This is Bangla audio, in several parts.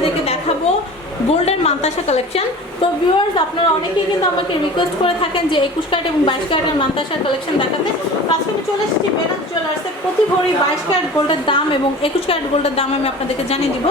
আপনাদেরকে দেখাবো গোল্ডেন মান্তাসা কালেকশন। তো ভিউয়ার্স, আপনারা অনেকেই কিন্তু আমাকে রিকোয়েস্ট করে থাকেন যে 21 ক্যারেট এবং 22 ক্যারেটের মান্তাসার কালেকশন দেখাতে। আজকে আমি চলে এসেছি বেনারস জুয়েলার্সে। প্রতি ভরি 22 ক্যারেট গোল্ডের দাম এবং 21 ক্যারেট গোল্ডের দাম আমি আপনাদেরকে জানিয়ে দিব।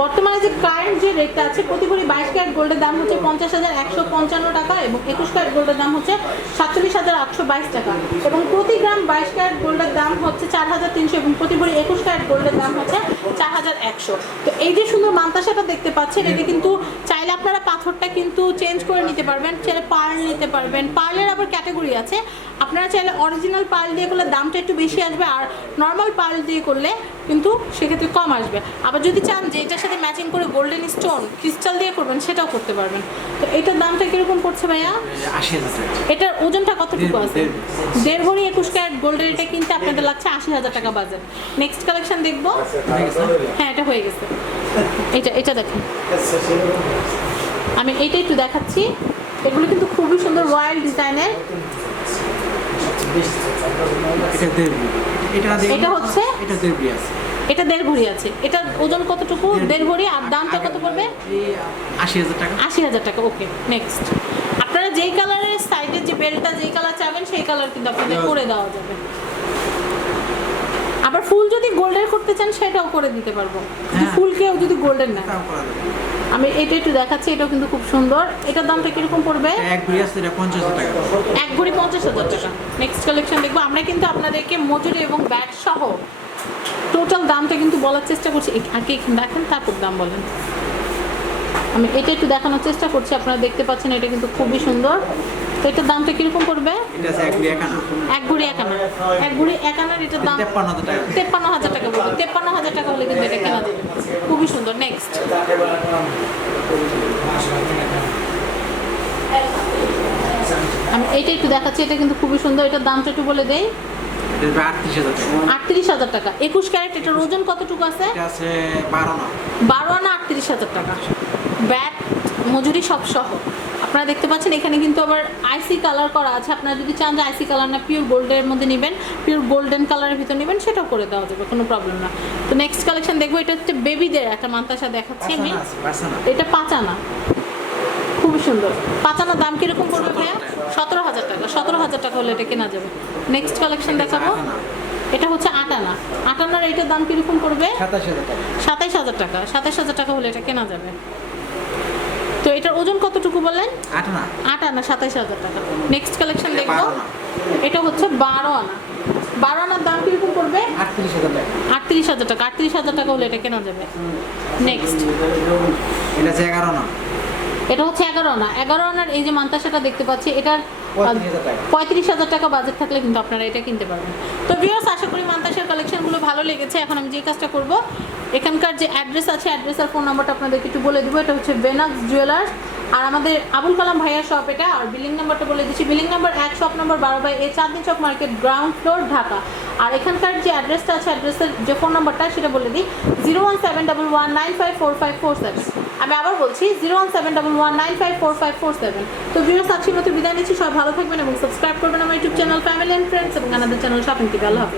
বর্তমানে যে কারেন্ট যে রেটটা আছে, প্রতি ভরি 22 ক্যারেট গোল্ডের দাম হচ্ছে 50,155 টাকা এবং 21 ক্যারেট গোল্ডের দাম হচ্ছে 47,822 টাকা এবং প্রতি গ্রাম 22 ক্যারেট গোল্ডের দাম হচ্ছে 4,300 এবং প্রতি ভরি 21 ক্যারেট গোল্ডের দাম হচ্ছে 4,100। তো এই যে সুন্দর মান্তাসাটা দেখতে পাচ্ছেন, এটা কিন্তু চাইলে আপনারা পাথরটা কিন্তু চেঞ্জ করে নিতে পারবেন, চাইলে পার্ল নিতে পারবেন। পার্লের আবার ক্যাটাগরি আছে, আপনারা চাইলে অরিজিনাল পার্ল দিয়ে করলে দামটা একটু বেশি আসবে, আর নর্মাল পার্ল দিয়ে করলে কিন্তু সেক্ষেত্রে কম আসবে। আবার যদি চান যে এটার সাথে ম্যাচিং করে গোল্ডেন স্টোন ক্রিস্টাল দিয়ে করবেন, সেটাও করতে পারবেন। তো এটার দামটা কিরকম পড়ছে ভাইয়া? 80,000 টাকা। এটার ওজনটা কতটুকু আছে? 1.5 ভরি 21 ক্যারেট গোল্ডের এটা কিনতে আপনাদের লাগছে 80,000 টাকা বাজেট। নেক্সট কালেকশন দেখবো। হ্যাঁ, এটা হয়ে গেছে। এটা দেখেন, আমি এইটা একটু দেখাচ্ছি। এগুলো কিন্তু খুবই সুন্দর রয়্যাল ডিজাইনের। এটা হচ্ছে এটা 1.5 ভরি আছে। এটা ওজন কতটুকু? 1.5 ভরি। আর দামটা কত পড়বে? 80,000 টাকা। 80,000 টাকা। ওকে, নেক্সট। আপনারা যেই কালারের সাইডের যে বেলটা যেই কালার চাবেন সেই কালার কিন্তু আপনাদের করে দেওয়া যাবে। আবার ফুল যদি গোল্ডের করতে চান সেটাও করে দিতে পারবো, ফুল কেউ যদি গোল্ডের না। আমি এটা একটু দেখাচ্ছি, এটাও কিন্তু খুব সুন্দর। এটার দামটা কিরকম পড়বে? 1 ভরি আছে, এটা 50,000 টাকা। 1 ভরি 50,000 টাকা। নেক্সট কালেকশন দেখবো। আমরা কিন্তু আপনাদেরকে মজুরি এবং ব্যাট সহ টোটাল দামটা কিন্তু বলার চেষ্টা করছি। আগে দেখেন, তারপর দাম বলেন। আমি এটা একটু দেখানোর চেষ্টা করছি, আপনারা দেখতে পাচ্ছেন এটা কিন্তু খুবই সুন্দর। তো এটার দামটা কিরকম পড়বে? এটা আছে 1 ভরি 1 আনা। 1 ভরি 1 আনা। 1 ভরি 1 আনার এটার দাম 53,000 টাকা। 53,000 টাকা পড়বে। 53,000 টাকা হলে কিন্তু এটা কেনা যাবে। খুবই সুন্দর। নেক্সট, আমি এইটা একটু দেখাচ্ছি, এটা কিন্তু খুবই সুন্দর। এটার দামটা একটু বলে দেই। 38,000 টাকা। 21 ক্যারেট। এটার ওজন কতটুকু আছে? এটা আছে 12 আনা। 12 আনা 38,000 টাকা। ব্যাট মজুরি সব সহ। আপনারা দেখতে পাচ্ছেন এখানে কিন্তু আবার আইসি কালার করা আছে। আপনারা যদি চান যে আইসি কালার না পিওর গোল্ডের মধ্যে নেবেন, পিওর গোল্ডেন কালারের ভিতর নেবেন, সেটাও করে দেওয়া যাবে, কোনো প্রবলেম না। তো নেক্সট কালেকশন দেখবো। এটা হচ্ছে বেবিদের একটা মান্তাসা দেখাচ্ছি আমি। এটা 5 আনা, খুবই সুন্দর। 5 আনার দাম কিরকম পড়বে ভাইয়া? 17,000 টাকা। 17,000 টাকা হলে এটা কেনা যাবে। নেক্সট কালেকশন দেখাবো। এটা হচ্ছে 8 আনা। 8 আনার এইটার দাম কিরকম পড়বে? 27,000 টাকা। 27,000 টাকা। 27,000 টাকা হলে এটা কেনা যাবে। তো এটার ওজন কতটুকু বলেন? 8 আনা। 8 আনা 27,000 টাকা। নেক্সট কালেকশন দেখবো। এটা হচ্ছে 12 আনা। 12 আনার দাম কিরকম পড়বে? 38,000 টাকা। 38,000 টাকা। 38,000 টাকা হলে এটা কেনা যাবে। নেক্সট, এটা আছে 11 আনা। এটা হচ্ছে 11 আনা। 11 আনার এই যে মান্তাসাটা দেখতে পাচ্ছি, এটার 35,000 টাকা বাজেট থাকলে কিন্তু আপনারা এটা কিনতে পারবেন। তো ভিউয়ার্স, আশা করি মান্তাসার কালেকশনগুলো ভালো লেগেছে। এখন আমি যে কাজটা করব, এখানকার যে অ্যাড্রেস আছে, অ্যাড্রেস আর ফোন নাম্বারটা আপনাদেরকে একটু বলে দেবো। এটা হচ্ছে বেনারস জুয়েলার্স, আর আমাদের আবুল কালাম ভাইয়ার শপ এটা। আর বিলিং নাম্বারটা বলে দিচ্ছি। Billing number 1, shop number 12/A, Chandni Chowk market, ground floor, Dhaka. আর এখানকার যে অ্যাড্রেসটা আছে, অ্যাড্রেসের যে ফোন নাম্বারটা সেটা বলে দিই, 01711954547। আমি আবার বলছি 01711954547। তো ভিউয়ার্স, আজকের মতো বিদায় নিচ্ছি। সবাই ভালো থাকবেন এবং সাবস্ক্রাইব করবেন আমার YouTube channel family and friends এবং আমাদের চ্যানেল শপিং থেকে। আল্লাহ হাফেজ।